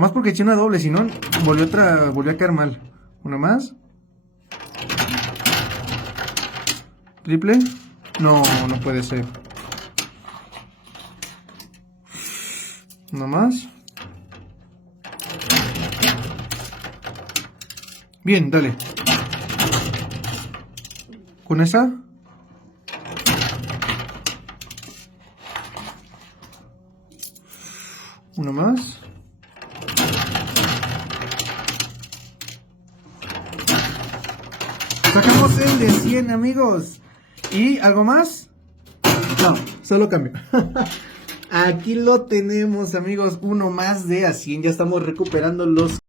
Más porque eché una doble, si no, volvió a quedar mal. Una más. ¿Triple? No, no puede ser. Una más. Bien, dale. ¿Con esa? Una más. Sacamos el de 100, amigos. ¿Y algo más? No, solo cambio. Aquí lo tenemos, amigos. Uno más de a 100. Ya estamos recuperando los